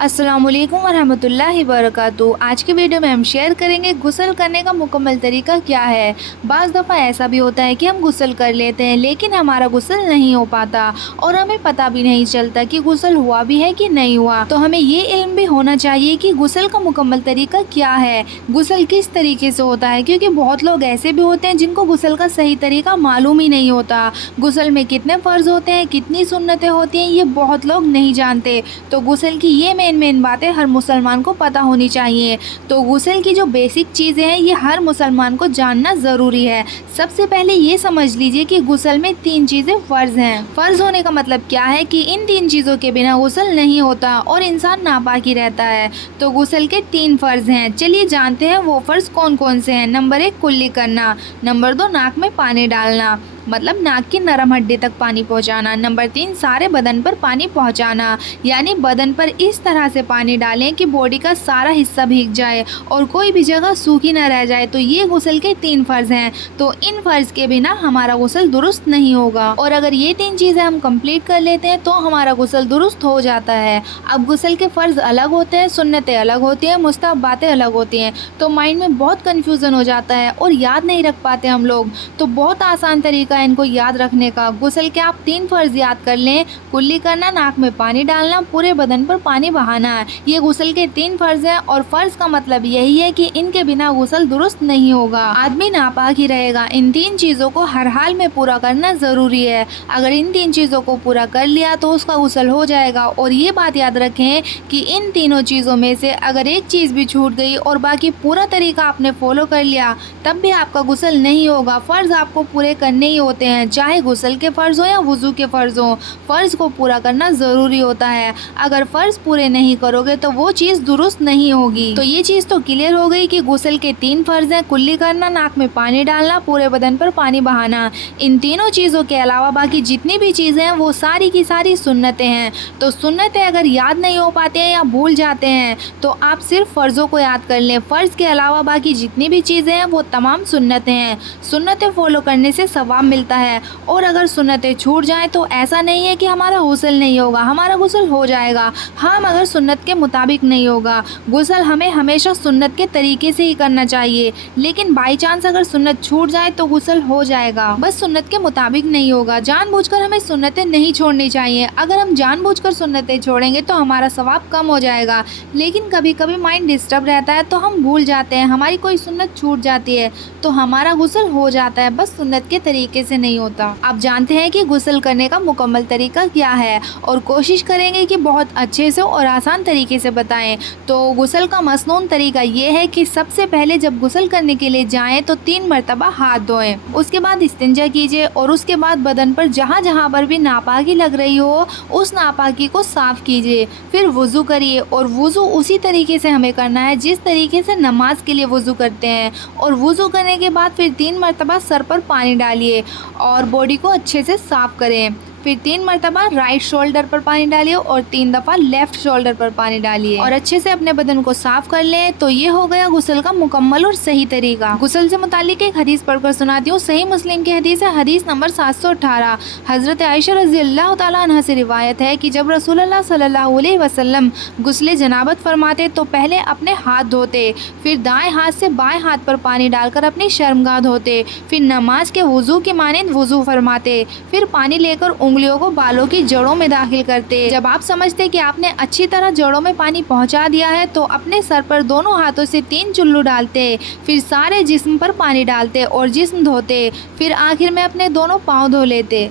अस्सलाम वालेकुम वरहमतुल्लाहि वबरकातुहू। आज की वीडियो में हम शेयर करेंगे गुस्ल करने का मुकम्मल तरीका क्या है। बाज़ दफ़ा ऐसा भी होता है कि हम गुस्ल कर लेते हैं लेकिन हमारा गुस्ल नहीं हो पाता और हमें पता भी नहीं चलता कि गुस्ल हुआ भी है कि नहीं हुआ। तो हमें ये इल्म भी होना चाहिए कि गुस्ल का मुकम्मल तरीका क्या है, गुस्ल किस तरीके से होता है, क्योंकि बहुत लोग ऐसे भी होते हैं जिनको गुस्ल का सही तरीका मालूम ही नहीं होता। गुस्ल में कितने फ़र्ज़ होते हैं, कितनी सुन्नतें होती हैं, ये बहुत लोग नहीं जानते। तो गुस्ल की ये मेन बातें हर मुसलमान को पता होनी चाहिए। तो गुस्ल की जो बेसिक चीज़ें हैं ये हर मुसलमान को जानना ज़रूरी है। सबसे पहले ये समझ लीजिए कि गुस्ल में 3 चीज़ें फ़र्ज़ हैं। फ़र्ज़ होने का मतलब क्या है कि इन 3 चीज़ों के बिना गुस्ल नहीं होता और इंसान नापाक ही रहता है। तो गुस्ल के 3 फ़र्ज़ हैं। चलिए जानते हैं वो फ़र्ज़ कौन कौन से हैं। नंबर 1 कुल्ली करना। नंबर 2 नाक में पानी डालना, मतलब नाक की नरम हड्डी तक पानी पहुंचाना। नंबर 3 सारे बदन पर पानी पहुंचाना, यानी बदन पर इस तरह से पानी डालें कि बॉडी का सारा हिस्सा भीग जाए और कोई भी जगह सूखी न रह जाए। तो ये गुस्ल के 3 फ़र्ज़ हैं। तो इन फ़र्ज़ के बिना हमारा गुस्ल दुरुस्त नहीं होगा और अगर ये 3 चीज़ें हम कंप्लीट कर लेते हैं तो हमारा गुस्ल दुरुस्त हो जाता है। अब गुस्ल के फ़र्ज़ अलग होते हैं, सुन्नतें अलग होती हैं, मुस्तहब्बातें अलग होती हैं, तो माइंड में बहुत कन्फ्यूज़न हो जाता है और याद नहीं रख पाते हम लोग। तो बहुत आसान तरीका है इनको याद रखने का। गुस्ल के आप 3 फ़र्ज़ याद कर लें। कुल्ली करना, नाक में पानी डालना, पूरे बदन पर पानी बहाना है। ये गुस्ल के 3 फ़र्ज़ हैं और फ़र्ज़ का मतलब यही है कि इनके बिना गुस्ल दुरुस्त नहीं होगा, आदमी नापाक ही रहेगा। इन 3 चीज़ों को हर हाल में पूरा करना ज़रूरी है। अगर इन 3 चीज़ों को पूरा कर लिया तो उसका गुस्ल हो जाएगा। और ये बात याद रखें कि इन तीनों चीज़ों में से अगर एक चीज़ भी छूट गई और बाकी पूरा तरीका आपने फॉलो कर लिया तब भी आपका गुस्ल नहीं होगा। फ़र्ज़ आपको पूरे करने ही होते हैं, चाहे गुस्ल के फ़र्ज़ हो या वुज़ू के फ़र्ज़ हो। फ़र्ज़ को पूरा करना ज़रूरी होता है। अगर फ़र्ज़ पूरे नहीं करोगे तो वो चीज़ दुरुस्त नहीं होगी। तो ये चीज़ तो क्लियर हो गई कि गुस्ल के 3 फ़र्ज़ हैं। कुल्ली करना, नाक में पानी डालना, पूरे बदन पर पानी बहाना। इन तीनों चीज़ों के अलावा बाकी जितनी भी चीज़ें हैं वो सारी की सारी सुन्नतें हैं। तो सुन्नतें अगर याद नहीं हो पाते हैं या भूल जाते हैं तो आप सिर्फ फ़र्ज़ों को याद कर लें। फ़र्ज़ के अलावा बाकी जितनी भी चीज़ें हैं वो तमाम सुन्नतें हैं। सुन्नतें फ़ॉलो करने से सवाब मिलता है और अगर सुन्नतें छूट जाएं तो ऐसा नहीं है कि हमारा गुस्ल नहीं होगा, हमारा गुस्ल हो जाएगा। हाँ, मगर सुन्नत के मुताबिक नहीं होगा। गुस्ल हमें हमेशा सुन्नत के तरीके से ही करना चाहिए, लेकिन बाई चांस अगर सुन्नत छूट जाए तो गुस्ल हो जाएगा, बस सुन्नत के मुताबिक नहीं होगा। जानबूझकर हमें सुन्नतें नहीं छोड़नी चाहिए। अगर हम जानबूझकर सुन्नतें छोड़ेंगे तो हमारा सवाब कम हो जाएगा, लेकिन कभी कभी माइंड डिस्टर्ब रहता है तो हम भूल जाते हैं, हमारी कोई सुन्नत छूट जाती है तो हमारा गुस्ल हो जाता है, बस सुन्नत के तरीके से नहीं होता। आप जानते हैं कि गुस्ल करने का मुकम्मल तरीका क्या है और कोशिश करेंगे कि बहुत अच्छे से और आसान तरीके से बताएं। तो गुस्ल का मसनून तरीका ये है कि सबसे पहले जब गुस्ल करने के लिए जाएं तो 3 मरतबा हाथ धोएं, उसके बाद इस्तिंजा कीजिए और उसके बाद बदन पर जहाँ जहाँ पर भी नापाकी लग रही हो उस नापाकी को साफ़ कीजिए। फिर वुज़ू करिए और वुज़ू उसी तरीके से हमें करना है जिस तरीके से नमाज के लिए वुज़ू करते हैं। और वुज़ू करने के बाद फिर 3 मरतबा सर पर पानी डालिए और बॉडी को अच्छे से साफ़ करें। फिर 3 मरतबा राइट शोल्डर पर पानी डालिए और 3 दफ़ा लेफ़्ट शोल्डर पर पानी डालिए और अच्छे से अपने बदन को साफ़ कर लें। तो ये हो गया गुस्ल का मुकम्मल और सही तरीका। गुस्ल से मुतालिक एक हदीस पढ़कर सुनाती हूँ। सही मुस्लिम की हदीस है, हदीस नंबर 718। हज़रत आयशा रज़ियल्लाहु ताला अन्हा से रिवायत है कि जब रसूलुल्लाह सल्लल्लाहु अलैहि वसल्लम गुस्ले जनाबत फरमाते तो पहले अपने हाथ धोते, फिर दाएँ हाथ से बाएँ हाथ पर पानी डालकर अपनी शर्मगाह धोते, फिर नमाज के वुज़ू की मानिंद वुज़ू फरमाते, फिर पानी लेकर उंगलियों को बालों की जड़ों में दाखिल करते। जब आप समझते कि आपने अच्छी तरह जड़ों में पानी पहुंचा दिया है तो अपने सर पर दोनों हाथों से 3 चुल्लू डालते, फिर सारे जिस्म पर पानी डालते और जिस्म धोते, फिर आखिर में अपने दोनों पाँव धो लेते।